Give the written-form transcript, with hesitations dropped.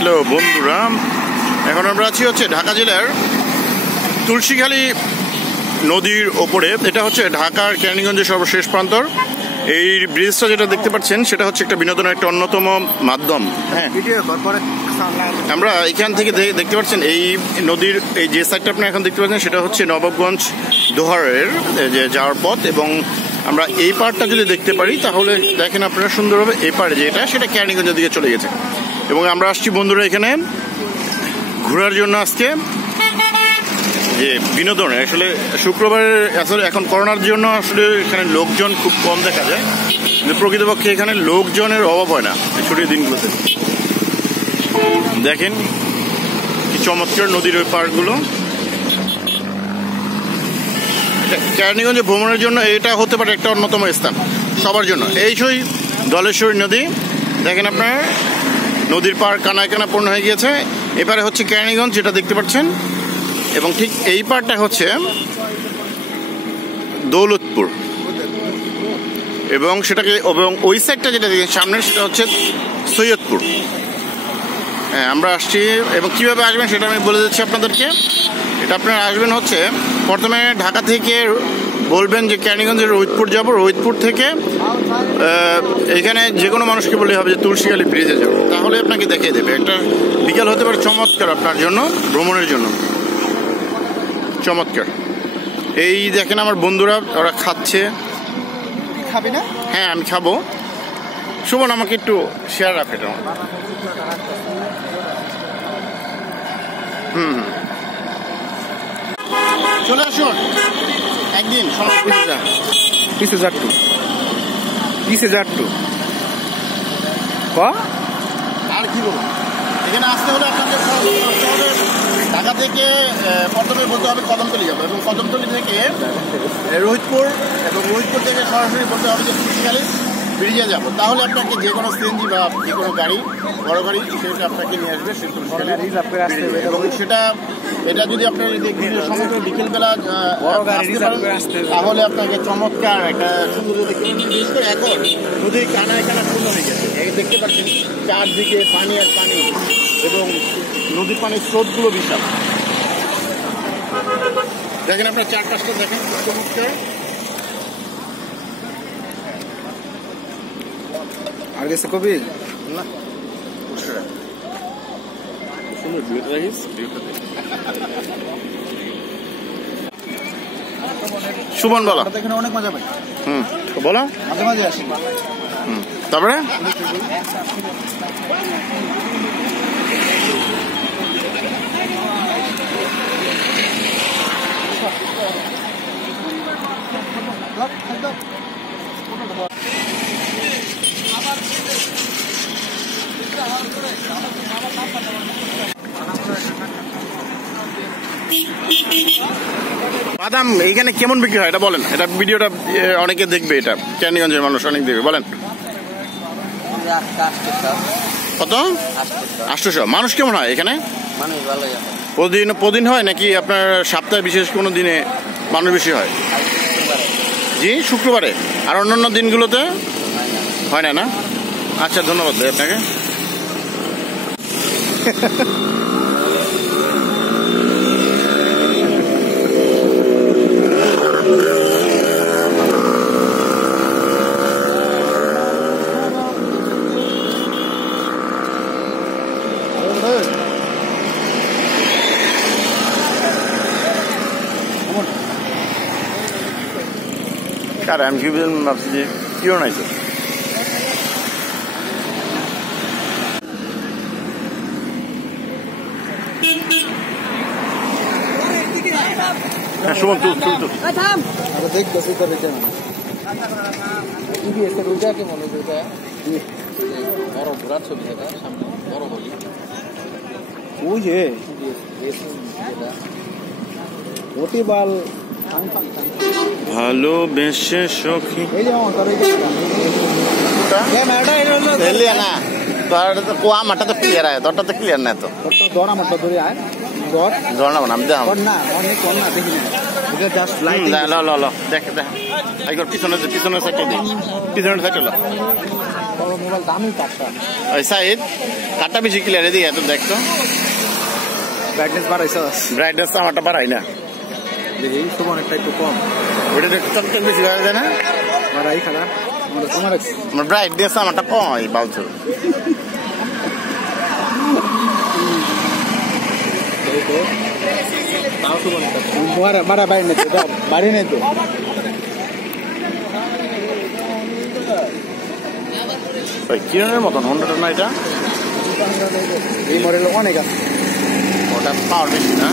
Hello বন্ধুরা, এখন আমরা আছি হচ্ছে ঢাকা জেলার তুলসীখালী নদীর ওপরে। এটা হচ্ছে ঢাকার কেরানীগঞ্জের সর্বশেষ প্রান্তর। এই ব্রিজটা যেটা দেখতে পাচ্ছেন সেটা হচ্ছে একটা বিনোদনের একটা অন্যতম মাধ্যম। হ্যাঁ, আমরা এখান থেকে দেখতে পাচ্ছেন এই নদীর এই যে সাইডটা আপনি এখন দেখতে পাচ্ছেন সেটা হচ্ছে নবাবগঞ্জ দোহারের যে যাওয়ার পথ, এবং আমরা এই পাড়টা যদি দেখতে পারি তাহলে দেখেন আপনারা সুন্দরভাবে এই পাড়ে যেটা সেটা কেরানীগঞ্জের দিকে চলে গেছে। এবং আমরা আসছি বন্ধুরা এখানে ঘোরার জন্য আজকে, যে বিনোদনে আসলে শুক্রবারের আসলে এখন করোনার জন্য আসলে এখানে লোকজন খুব কম দেখা যায়, কিন্তু প্রকৃতপক্ষে এখানে লোকজনের অভাব হয় না এই ছুটির দিনগুলোতে। দেখেন কি চমৎকার নদীর ওই পাড়গুলো। কেরানীগঞ্জে ভ্রমণের জন্য এটা হতে পারে একটা অন্যতম স্থান সবার জন্য। এই সেই ধলেশ্বরী নদী, দেখেন আপনার নদীর পাড় কানায় কানা পূর্ণ হয়ে গিয়েছে। এবারে হচ্ছে কেরানীগঞ্জ যেটা দেখতে পাচ্ছেন, এবং ঠিক এই পাড়টা হচ্ছে দৌলতপুর, এবং সেটাকে এবং ওই সাইডটা যেটা দেখেন সামনে সেটা হচ্ছে সৈয়দপুর। হ্যাঁ, আমরা আসছি এবং কীভাবে আসবেন সেটা আমি বলে দিচ্ছি আপনাদেরকে। এটা আপনারা আসবেন হচ্ছে প্রথমে ঢাকা থেকে বলবেন যে কেরানীগঞ্জের রোহিতপুর যাবো, রোহিতপুর থেকে এখানে যে কোনো মানুষকে বললে হবে যে তুলসীখালী ব্রিজে যাবো, তাহলে আপনাকে দেখিয়ে দেবে। একটা বিকাল হতে পারে চমৎকার আপনার জন্য, ভ্রমণের জন্য চমৎকার। এই দেখেন আমার বন্ধুরা ওরা খাচ্ছে। খাবে না? হ্যাঁ আমি খাবো। সুমন আমাকে একটু শেয়ার রাখ এটা। চলে আসুন একদিন পিছে যাট্টু আর কি বলবো, এখানে আসতে হলে আপনাদের ঢাকা থেকে প্রথমে বলতে হবে কদমতলি যাবো, এবং কদমতলি থেকে রোহিতপুর, এবং রোহিতপুর থেকে সরাসরি বলতে হবে যে তুলসীখালী ব্রিজে যাবো। তাহলে আপনাকে যে কোনো সিএনজি বা যে কোনো গাড়ি, বড় গাড়ি, সেটা আপনাকে নিয়ে আসবে এবং সেটা এটা যদি আপনার সময় বিকেলবেলা তাহলে আপনাকে চমৎকার একটা সুন্দর দেখতে। বিশেষ করে এখন নদীর কানায় কানা পূর্ণ হয়ে গেছে, দেখতে পাচ্ছেন চারদিকে পানি আর পানি, এবং নদীর পানির স্রোতগুলো বিশাল। দেখেন আপনার চারপাশটা দেখেন চমৎকার। আর গেছে কবি না সুমন বলো, এখানে অনেক মজা পাই। বলো মাঝে মাঝে আসি। তারপরে বাদাম এইখানে কেমন বিক্রি হয় এটা বলেন। এটা ভিডিওটা অনেকে দেখবে, এটা কেরানীগঞ্জের মানুষ অনেক দেখবে। বলেন কত? 800। মানুষ কেমন হয় এখানে? প্রতিদিন হয় নাকি আপনার সপ্তাহে বিশেষ কোনো দিনে মানুষ বেশি হয়? জি শুক্রবারে, আর অন্যান্য দিনগুলোতে হয় না? না আচ্ছা, ধন্যবাদ ভাই আপনাকে। আমি কি ভাবছি যে কিও নাই তো। সুমন তুই ভালোবেসে সখী না তোর কোয়া মাটা তো ক্লিয়ার আয়, তোরটা তো ক্লিয়ার না, তো দর আমারটা ধরে আয় ধর না আমি দেখ না অনেক কর না দেখি না, এটা জাস্ট লাইট ল দেখ পিছনে সাইডে পিছনের সাইডে বড় মোবাইল দামি কাটটা ওই সাইড কাটটা বেশি ক্লিয়ার এদিকে এত দেখতো ব্রাইটনেস বাড়াইছে ব্রাইটনেস আমারটা বাড়াই না দেখি সব অনেকটা একটু কম ওটা দেখতে চকচক বেশি হয়ে যায় না বাড়াই খারাপ আমাদের তোমার আমার ব্রাইটনেস আমারটা কম এই বালছর মারা বাইরে নেই তো বাড়ি নেই তো কিরণের মতন হন্ডাটা না এটা এই মডেল অনেক আছে ওটা পাওয়ার বেশি না